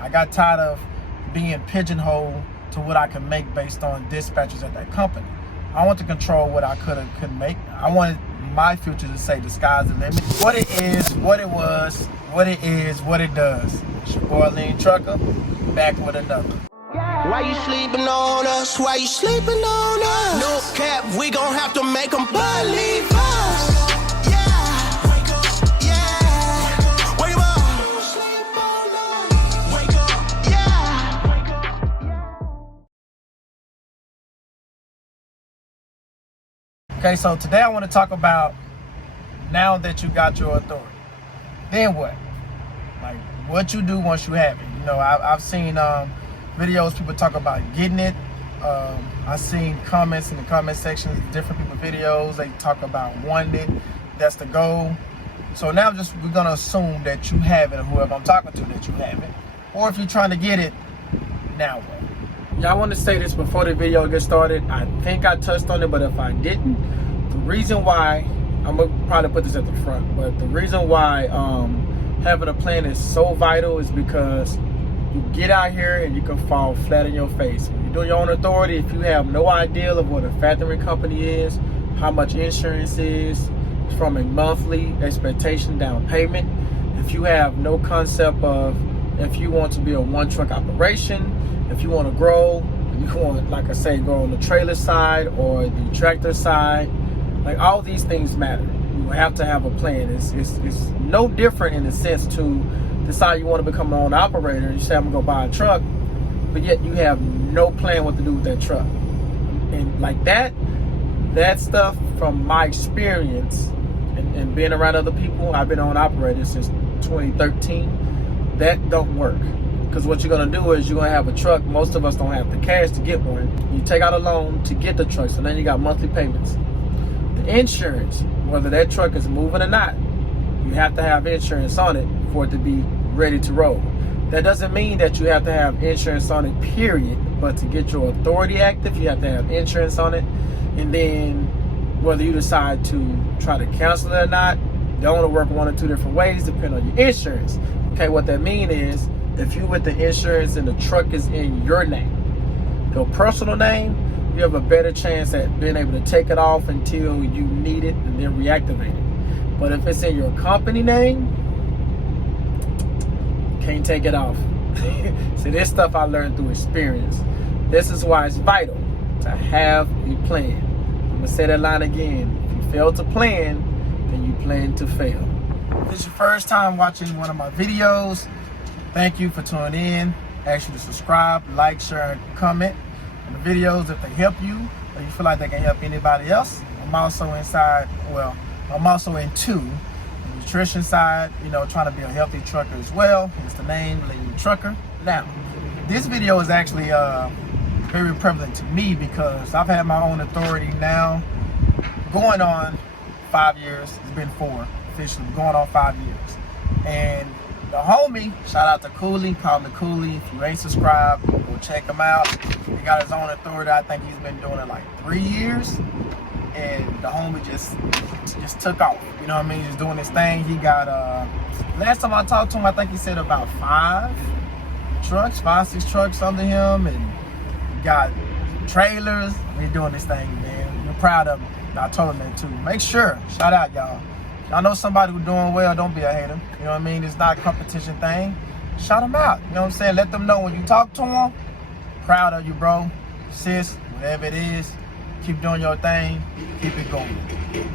I got tired of being pigeonholed to what I could make based on dispatches at that company. I want to control what I couldn't make. I wanted my future to say the sky's the limit. What it is, what it was, what it is, what it does. It's your boy Lean Trucker, back with another. Why you sleeping on us? Why you sleeping on us? No cap, we gon' have to make them believe us. Yeah, wake up, yeah, wake up, sleep on us. Wake up, yeah, wake up, yeah. Okay, so today I want to talk about now that you got your authority, then what? Like what you do once you have it. You know, I've seen videos people talk about getting it. I've seen comments in the comment sections, different people videos, they talk about wanting it. That's the goal. So now we're gonna assume that you have it, or whoever I'm talking to that you have it. Or if you're trying to get it, now what? Yeah, I want to say this before the video gets started. I think I touched on it, but if I didn't, the reason why, I'm gonna probably put this at the front, but the reason why having a plan is so vital is because you get out here and you can fall flat on your face. When you're doing your own authority, if you have no idea of what a factoring company is, how much insurance is, from a monthly expectation down payment, if you have no concept of if you want to be a one truck operation, if you want to grow, you want, like I say, go on the trailer side or the tractor side, like all these things matter. You have to have a plan. It's no different in the sense to decide you want to become an owner operator. You say, I'm gonna go buy a truck, but yet you have no plan what to do with that truck. And like that stuff, from my experience and being around other people, I've been on operator since 2013, that don't work. Because what you're gonna do is you're gonna have a truck. Most of us don't have the cash to get one. You take out a loan to get the truck, so then you got monthly payments. The insurance, whether that truck is moving or not, you have to have insurance on it for it to be ready to roll. That doesn't mean that you have to have insurance on it, period. But to get your authority active, you have to have insurance on it. And then whether you decide to try to cancel it or not, they only work one or two different ways depending on your insurance. Okay, what that means is if you with the insurance and the truck is in your name, your personal name, you have a better chance at being able to take it off until you need it and then reactivate it. But if it's in your company name, can't take it off. See, this stuff I learned through experience. This is why it's vital to have a plan. I'm gonna say that line again. If you fail to plan, then you plan to fail. If this is your first time watching one of my videos, thank you for tuning in. Ask you to subscribe, like, share, and comment on the videos if they help you or you feel like they can help anybody else. I'm also into the nutrition side, you know, trying to be a healthy trucker as well. It's the name, Lean Trucker. Now, this video is actually very prevalent to me because I've had my own authority now going on 5 years. It's been 4 officially, going on 5 years. And the homie, shout out to Cooley, call me Cooley. If you ain't subscribed, go check him out. He got his own authority. I think he's been doing it like 3 years. And the homie just took off. You know what I mean? He's doing his thing. He got last time I talked to him, I think he said about 5, 6 trucks under him, and he got trailers. He's doing this thing, man. We're proud of him. I told him that too. Make sure, shout out y'all. Y'all know somebody who's doing well, don't be a hater. You know what I mean? It's not a competition thing. Shout them out. You know what I'm saying? Let them know when you talk to them. Proud of you, bro. Sis, whatever it is. Keep doing your thing. Keep it going.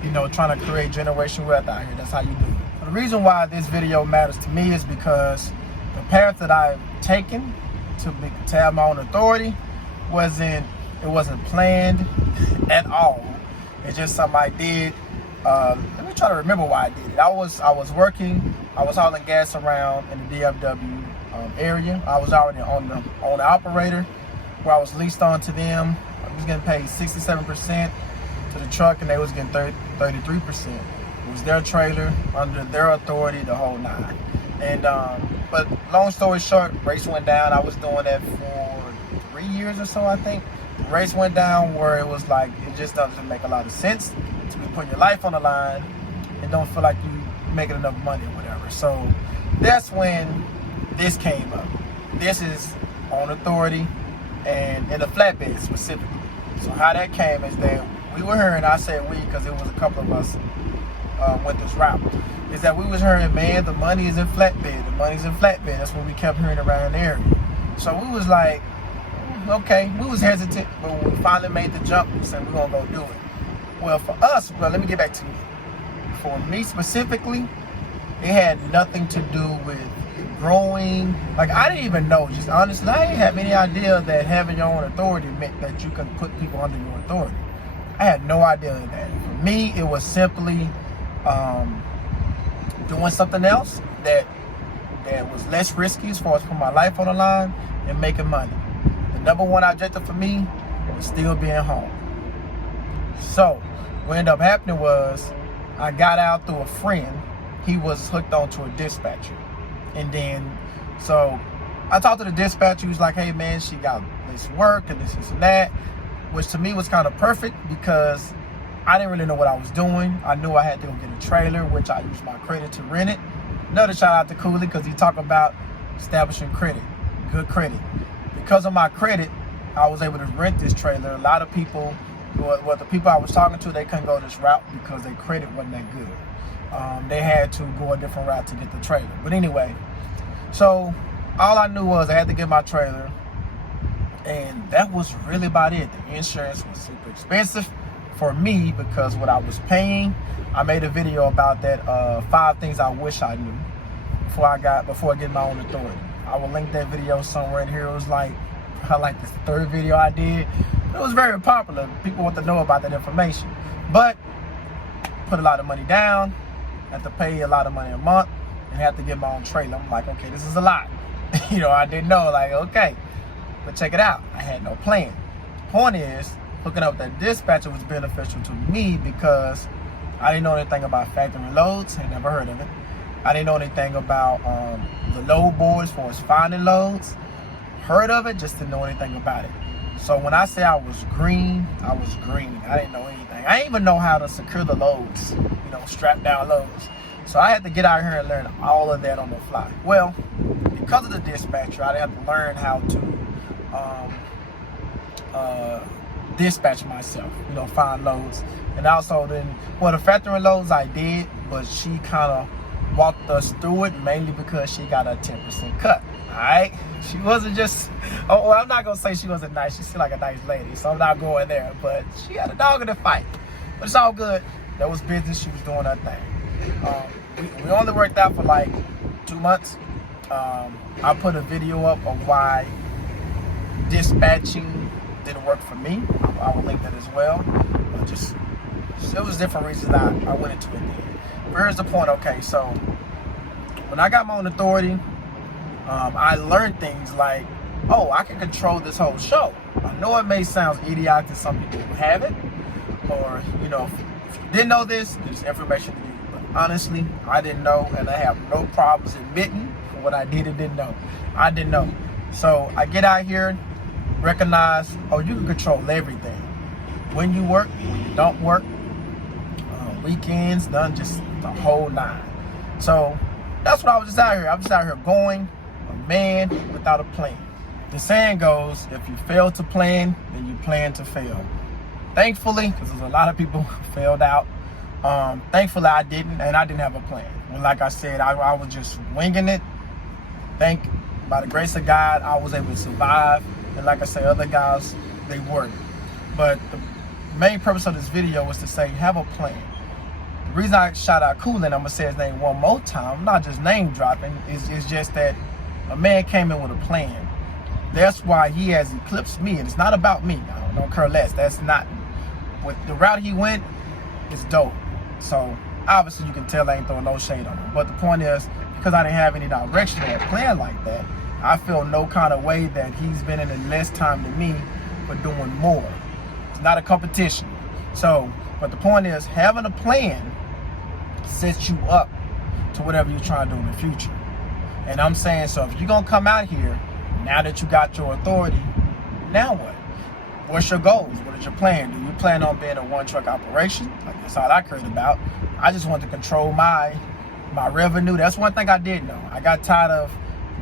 You know, trying to create generational wealth out here. That's how you do it. So the reason why this video matters to me is because the path that I've taken to have my own authority wasn't planned at all. It's just something I did. Let me try to remember why I did it. I was working. I was hauling gas around in the DFW area. I was already on the operator, where I was leased on to them. I was getting paid 67% to the truck, and they was getting 33%. It was their trailer under their authority, the whole 9. And but long story short, race went down. I was doing that for 3 years or so, I think. The race went down where it was like it just doesn't make a lot of sense to be putting your life on the line and don't feel like you making enough money or whatever. So that's when this came up. this is on authority and in the flatbed specifically. So how that came is that we were hearing, I said we because it was a couple of us went this route, is that we was hearing, man, the money is in flatbed, the money's in flatbed. That's what we kept hearing around the area. So we was like, okay, we was hesitant, but when we finally made the jump, we said we're gonna go do it. Well, for us, well, let me get back to me. For me specifically, it had nothing to do with growing. Like, I didn't even know, just honestly, I didn't have any idea that having your own authority meant that you could put people under your authority. I had no idea of that. For me, it was simply doing something else that was less risky as far as putting my life on the line and making money. The number one objective for me was still being home. So what ended up happening was I got out through a friend. He was hooked onto a dispatcher. And then, so I talked to the dispatcher. He was like, hey man, she got this work and this and that, which to me was kind of perfect because I didn't really know what I was doing. I knew I had to go get a trailer, which I used my credit to rent it. Another shout out to Cooley because he talked about establishing credit, good credit. Because of my credit, I was able to rent this trailer. A lot of people, well, the people I was talking to, they couldn't go this route because their credit wasn't that good. They had to go a different route to get the trailer. But anyway, so all I knew was I had to get my trailer, and that was really about it. The insurance was super expensive for me because what I was paying. I made a video about that, 5 things I wish I knew before I get my own authority. I will link that video somewhere in here. It was like the 3rd video I did. It was very popular. People want to know about that information. But put a lot of money down, had to pay a lot of money a month, and had to get my own trailer. I'm like, okay, this is a lot. You know, I didn't know, like, okay. But check it out, I had no plan. Point is, hooking up with that dispatcher was beneficial to me because I didn't know anything about factory loads. I never heard of it. I didn't know anything about the load boards for us finding loads. Heard of it, just didn't know anything about it. So when I say I was green, I was green. I didn't know anything. I didn't even know how to secure the loads, you know, strap down loads. So I had to get out here and learn all of that on the fly. Well, because of the dispatcher, I had to learn how to dispatch myself, you know, find loads. And also then, well, the factory loads I did, but she kind of walked us through it mainly because she got a 10% cut. All right, she wasn't just, oh, well, I'm not gonna say she wasn't nice. She seemed like a nice lady, so I'm not going there. But she had a dog in the fight. But it's all good. That was business. She was doing her thing. We only worked out for like 2 months. I put a video up of why dispatching didn't work for me. I will link that as well. But just, it was different reasons I went into it then. But here's the point. Okay, so when I got my own authority, I learned things like, oh, I can control this whole show. I know it may sound idiotic to some people who have it, or, you know, if you didn't know this, there's information to you. But honestly, I didn't know, and I have no problems admitting for what I did and didn't know. I didn't know. So I get out here, recognize, oh, you can control everything. When you work, when you don't work, weekends, done, just the whole 9. So that's what I was just out here. I was just out here going, a man without a plan. The saying goes, if you fail to plan, then you plan to fail. Thankfully, because there's a lot of people who failed out, thankfully I didn't, and I didn't have a plan. Well, like I said, I was just winging it. By the grace of God, I was able to survive. And like I say, other guys, they weren't. But the main purpose of this video was to say, have a plan. The reason I shout out Coolin, I'm gonna say his name one more time, I'm not just name dropping, it's just that a man came in with a plan. That's why he has eclipsed me, and it's not about me. I don't care less. That's not, with the route he went, it's dope. So obviously you can tell I ain't throwing no shade on him. But the point is, because I didn't have any direction or plan like that, I feel no kind of way that he's been in it less time than me for doing more. It's not a competition. So, but the point is, having a plan sets you up to whatever you're trying to do in the future. And I'm saying, so if you're gonna come out here, now that you got your authority, now what? What's your goals? What is your plan? Do you plan on being a one-truck operation? Like, that's all I cared about. I just wanted to control my revenue. That's one thing I did know. I got tired of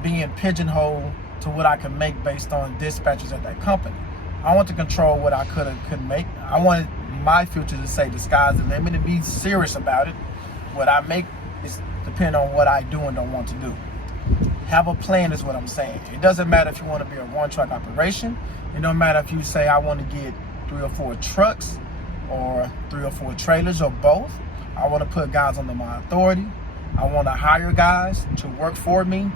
being pigeonholed to what I can make based on dispatches at that company. I want to control what I could or couldn't make. I wanted my future to say the sky's the limit and be serious about it. What I make is depend on what I do and don't want to do. Have a plan is what I'm saying. It doesn't matter if you want to be a one-truck operation. It don't matter if you say I want to get 3 or 4 trucks or 3 or 4 trailers or both. I want to put guys under my authority. I want to hire guys to work for me.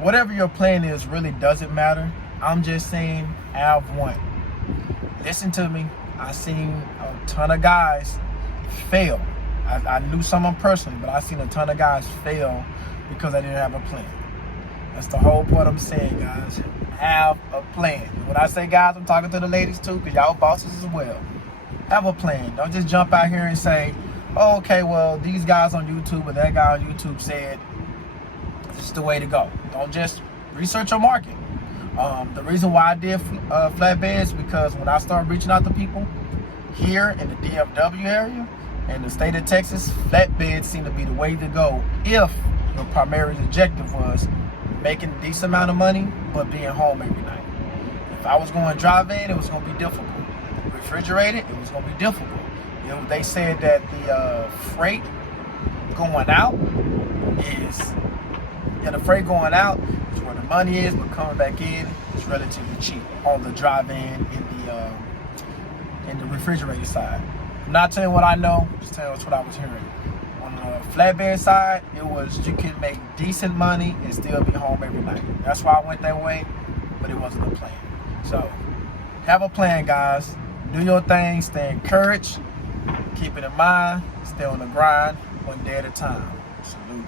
Whatever your plan is really doesn't matter. I'm just saying have one. Listen to me. I seen a ton of guys fail. I knew some of them personally, but I seen a ton of guys fail because they didn't have a plan. That's the whole point I'm saying, guys. Have a plan. When I say guys, I'm talking to the ladies too, because y'all bosses as well. Have a plan. Don't just jump out here and say, oh, okay, well, these guys on YouTube or that guy on YouTube said this is the way to go. Don't just research your market. The reason why I did flatbeds because when I started reaching out to people here in the DFW area and the state of Texas, flatbeds seem to be the way to go if your primary objective was making a decent amount of money but being home every night. If I was going drive-in, it was going to be difficult. Refrigerated, it was going to be difficult. They said that the freight going out is, the freight going out is where the money is, but coming back in is relatively cheap on the drive-in in the refrigerated side. I'm not telling you what I know, just telling you what I was hearing. On the flatbed side, it was you can make decent money and still be home every night. That's why I went that way, but it wasn't a plan. So have a plan, guys. Do your thing, stay encouraged, keep it in mind, stay on the grind, one day at a time. Salute.